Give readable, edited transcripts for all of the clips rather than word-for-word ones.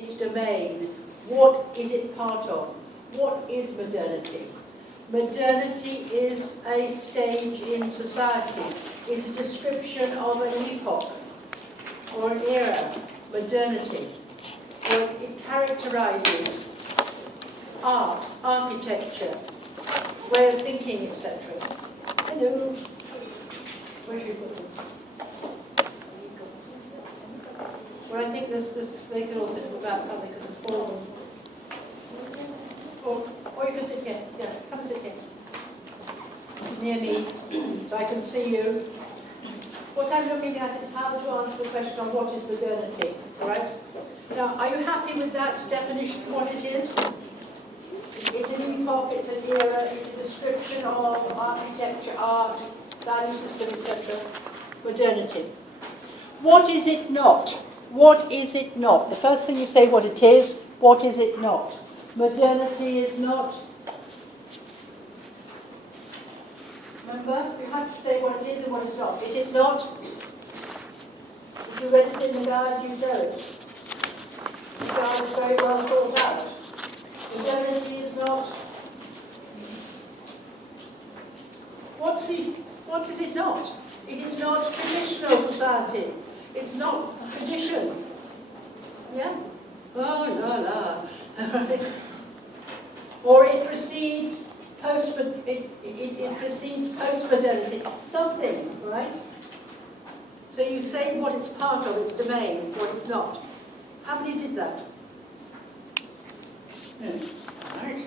its domain. What is it part of? What is modernity? Modernity is a stage in society. It's a description of an epoch or an era, modernity. Or it characterizes art, architecture, way of thinking, etc. Hello. Where should you put them? Well, I think they can all sit at the back, can't they? Because there's four of them. Or you can sit here. Yeah, come and sit here. Near me, so I can see you. What I'm looking at is how to answer the question on what is modernity. All right? Now, are you happy with that definition of what it is? It's an epoch, it's an era, it's a description of architecture, art, value system, etc. Modernity. What is it not? What is it not? The first thing you say what it is, what is it not? Modernity is not. Remember, you have to say what it is and what it's not. It is not. If you read it in the guide, you know it. The guide is very well thought out. Modernity is not. What is it not? It is not traditional society. It's not tradition. Yeah? Oh, la la. Or it precedes post-modernity. Something, right? So you say what it's part of, its domain, what it's not. How many did that? Right.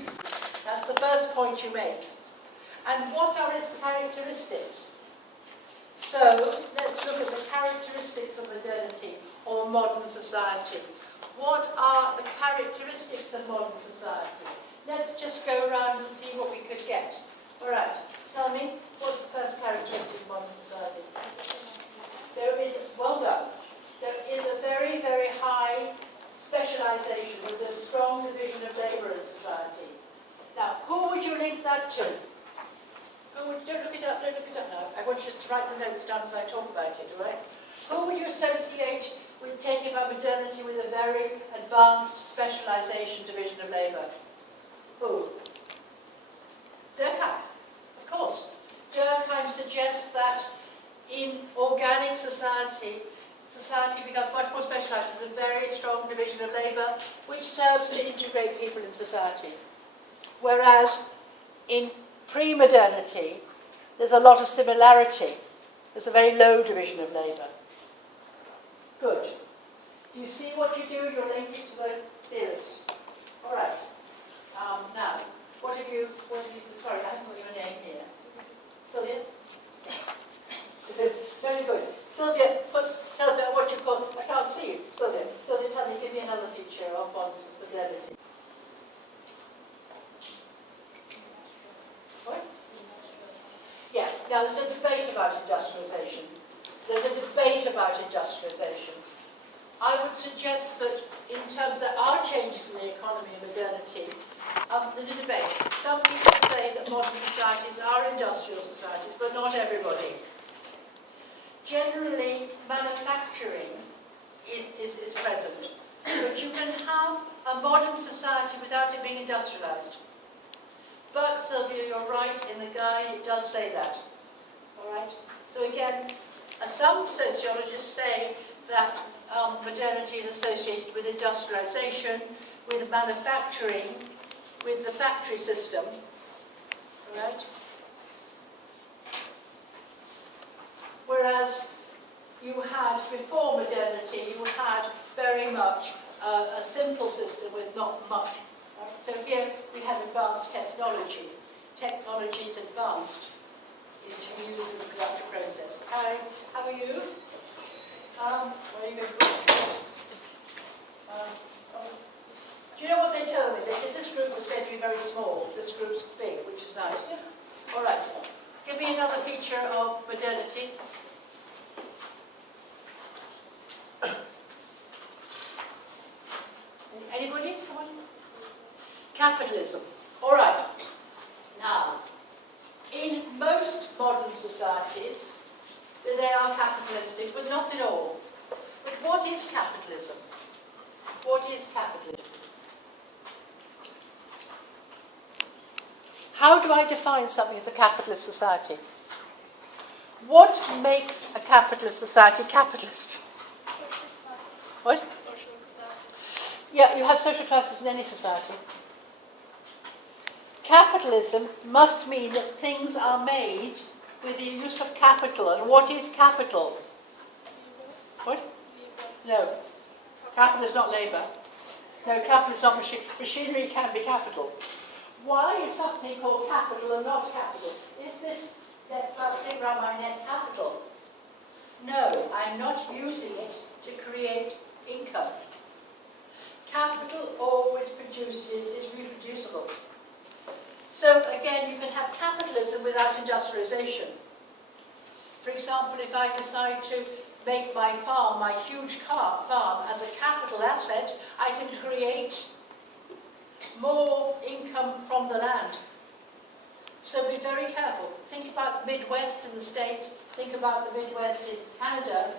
That's the first point you make. And what are its characteristics? So, let's look at the characteristics of modernity or modern society. What are the characteristics of modern society? Let's just go around and see what we could get. All right, tell me, what's the first characteristic of modern society? There is, well done, there is a very, very high specialization. There's a strong division of labour in society. Now, who would you link that to? Don't look it up now. I want you just to write the notes down as I talk about it, all right? Who would you associate with taking about modernity with a very advanced specialization division of labour? Who? Durkheim, of course. Durkheim suggests that in organic society becomes much more specialised. There's a very strong division of labour which serves to integrate people in society. Whereas in pre-modernity, there's a lot of similarity. There's a very low division of labour. Good. Do you see what you do? You're linking to the theorist. All right. Now, what have you said? Sorry, I haven't got your name here. Sylvia? Very good. Sylvia, tell us about what you call, I can't see you. Sylvia, tell me, give me another feature of modern modernity. What? Yeah, now there's a debate about industrialisation. I would suggest that in terms there are changes in the economy and modernity, there's a debate. Some people say that modern societies are industrial societies, but not everybody. Generally, manufacturing is present, but you can have a modern society without it being industrialised. But, Sylvia, you're right, in the guide it does say that. All right? So again, some sociologists say that modernity is associated with industrialisation, with manufacturing, with the factory system. All right? Whereas you had, before modernity, you had very much a simple system with not much. Right? So here we had advanced technology. Technology is advanced, is to be used in the productive process. Hi, how are you? Where are you going to do you know what they told me? They said this group was going to be very small, this group's big, which is nice. All right, give me another feature of modernity. Anybody? Come on. Capitalism. All right. Now, in most modern societies, they are capitalistic, but not in all. But what is capitalism? What is capitalism? How do I define something as a capitalist society? What makes a capitalist society capitalist? What? Social classes. Yeah, you have social classes in any society. Capitalism must mean that things are made with the use of capital. And what is capital? What? No. Capital is not labour. No, capital is not machine. Machinery can be capital. Why is something called capital and not capital? Is this thing around my neck capital? No, I'm not using it to create income. Capital always produces, is reproducible. So again, you can have capitalism without industrialization. For example, if I decide to make my farm, my huge farm, as a capital asset, I can create more income from the land. So be very careful. Think about the Midwest in the States, think about the Midwest in Canada.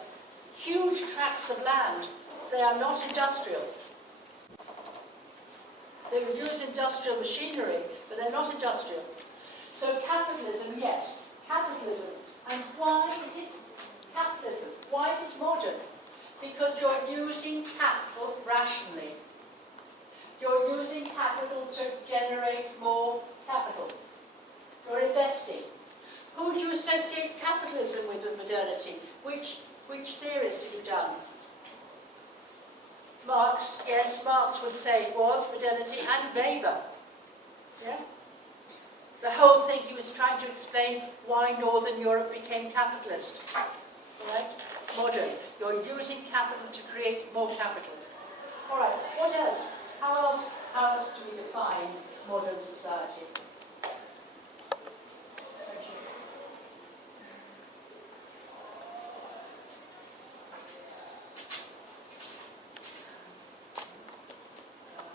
Huge tracts of land. They are not industrial. They use industrial machinery, but they're not industrial. So capitalism, yes, capitalism. And why is it capitalism? Why is it modern? Because you're using capital rationally. You're using capital to generate more capital. You're investing. Who do you associate capitalism with modernity? Which theorists have you done? Marx, yes, Marx would say it was modernity, and Weber. Yeah? The whole thing, he was trying to explain why Northern Europe became capitalist. Right? Modern. You're using capital to create more capital. All right, what else? How else do we define modern society?